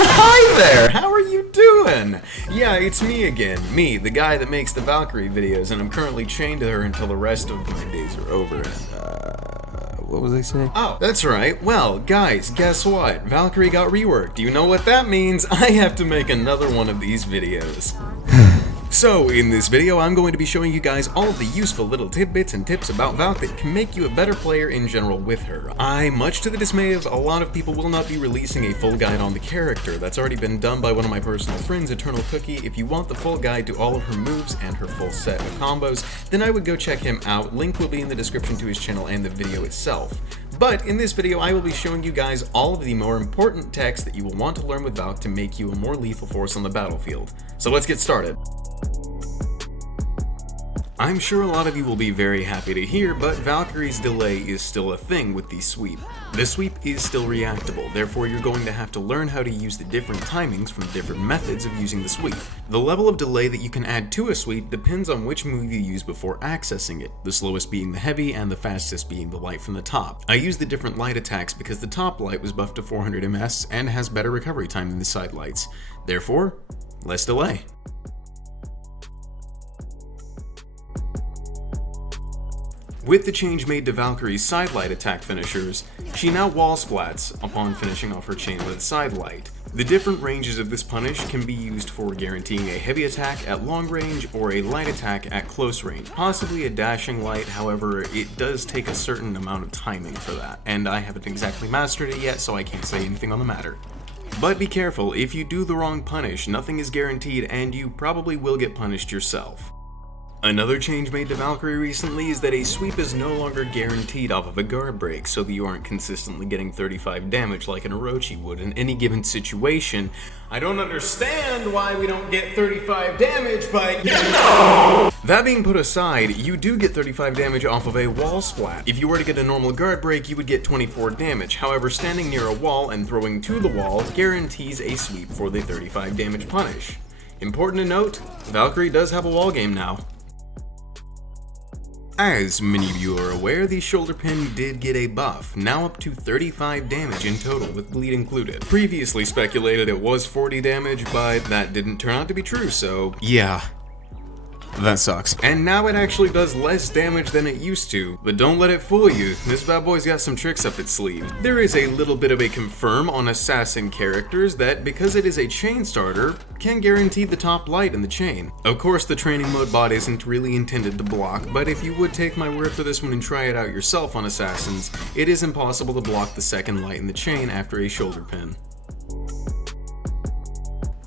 Hi there, how are you doing? Yeah, it's me again. Me, the guy that makes the Valkyrie videos, and I'm currently chained to her until the rest of my days are over. What was I saying? Oh, that's right. Well, guys, guess what? Valkyrie got reworked. Do you know what that means? I have to make another one of these videos. So, in this video, I'm going to be showing you guys all of the useful little tidbits and tips about Valk that can make you a better player in general with her. Much to the dismay of a lot of people, will not be releasing a full guide on the character. That's already been done by one of my personal friends, Eternal Cookie. If you want the full guide to all of her moves and her full set of combos, then I would go check him out. Link will be in the description to his channel and the video itself. But in this video, I will be showing you guys all of the more important techs that you will want to learn with Valk to make you a more lethal force on the battlefield. So let's get started. I'm sure a lot of you will be very happy to hear, but Valkyrie's delay is still a thing with the sweep. The sweep is still reactable, therefore you're going to have to learn how to use the different timings from different methods of using the sweep. The level of delay that you can add to a sweep depends on which move you use before accessing it, the slowest being the heavy and the fastest being the light from the top. I use the different light attacks because the top light was buffed to 400 ms and has better recovery time than the side lights. Therefore, less delay. With the change made to Valkyrie's side light attack finishers, she now wall splats upon finishing off her chain with a side light. The different ranges of this punish can be used for guaranteeing a heavy attack at long range or a light attack at close range, possibly a dashing light. However, it does take a certain amount of timing for that, and I haven't exactly mastered it yet, so I can't say anything on the matter. But be careful, if you do the wrong punish, nothing is guaranteed and you probably will get punished yourself. Another change made to Valkyrie recently is that a sweep is no longer guaranteed off of a guard break, so that you aren't consistently getting 35 damage like an Orochi would in any given situation. I don't understand why we don't get 35 damage, but you know! That being put aside, you do get 35 damage off of a wall splat. If you were to get a normal guard break, you would get 24 damage. However, standing near a wall and throwing to the wall guarantees a sweep for the 35 damage punish. Important to note, Valkyrie does have a wall game now. As many of you are aware, the shoulder pin did get a buff, now up to 35 damage in total with bleed included. Previously speculated it was 40 damage, but that didn't turn out to be true, so yeah. That sucks. And now it actually does less damage than it used to, but don't let it fool you, this bad boy's got some tricks up its sleeve. There is a little bit of a confirm on assassin characters that, because it is a chain starter, can guarantee the top light in the chain. Of course, the training mode bot isn't really intended to block, but if you would take my word for this one and try it out yourself on assassins, it is impossible to block the second light in the chain after a shoulder pin.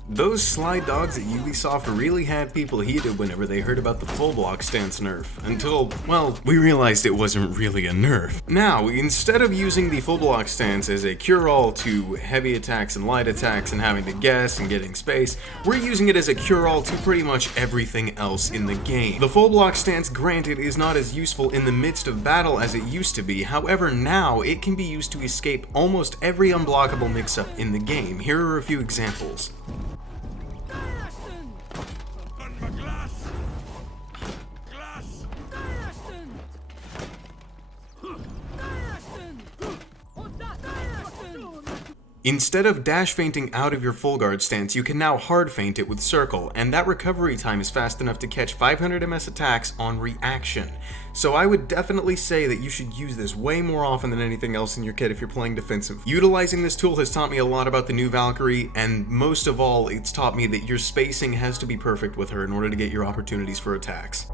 Those slide dogs at Ubisoft really had people heated whenever they heard about the full block stance nerf, until, well, we realized it wasn't really a nerf. Now, instead of using the full block stance as a cure-all to heavy attacks and light attacks and having to guess and getting space, we're using it as a cure-all to pretty much everything else in the game. The full block stance, granted, is not as useful in the midst of battle as it used to be. However, now it can be used to escape almost every unblockable mix-up in the game. Here are a few examples. Instead of dash feinting out of your full guard stance, you can now hard feint it with circle, and that recovery time is fast enough to catch 500 ms attacks on reaction. So I would definitely say that you should use this way more often than anything else in your kit if you're playing defensive. Utilizing this tool has taught me a lot about the new Valkyrie, and most of all, it's taught me that your spacing has to be perfect with her in order to get your opportunities for attacks.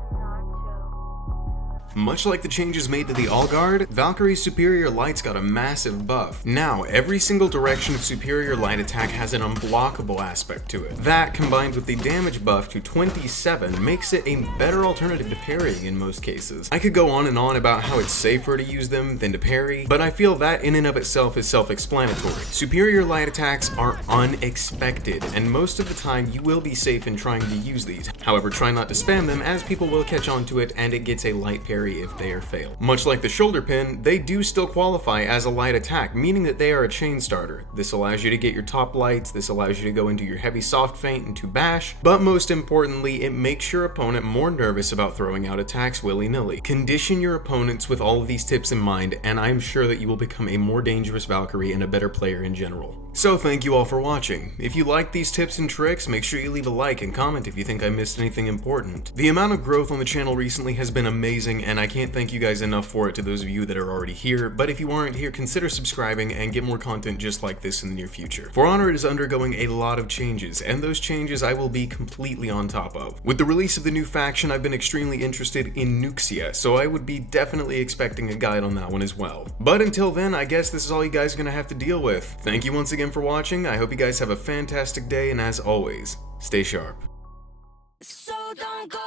Much like the changes made to the All Guard, Valkyrie's Superior Lights got a massive buff. Now, every single direction of Superior Light attack has an unblockable aspect to it. That, combined with the damage buff to 27, makes it a better alternative to parrying in most cases. I could go on and on about how it's safer to use them than to parry, but I feel that in and of itself is self-explanatory. Superior Light attacks are unexpected, and most of the time you will be safe in trying to use these. However, try not to spam them, as people will catch on to it and it gets a light parry secondary if they are failed. Much like the shoulder pin, they do still qualify as a light attack, meaning that they are a chain starter. This allows you to get your top lights, this allows you to go into your heavy soft feint into bash, but most importantly, it makes your opponent more nervous about throwing out attacks willy-nilly. Condition your opponents with all of these tips in mind, and I am sure that you will become a more dangerous Valkyrie and a better player in general. So thank you all for watching. If you like these tips and tricks, make sure you leave a like and comment if you think I missed anything important. The amount of growth on the channel recently has been amazing, and I can't thank you guys enough for it to those of you that are already here, but if you aren't here, consider subscribing and get more content just like this in the near future. For Honor is undergoing a lot of changes, and those changes I will be completely on top of. With the release of the new faction, I've been extremely interested in Nuxia, so I would be definitely expecting a guide on that one as well. But until then, I guess this is all you guys are gonna have to deal with. Thank you once again for watching. I hope you guys have a fantastic day, and as always, stay sharp. So don't go.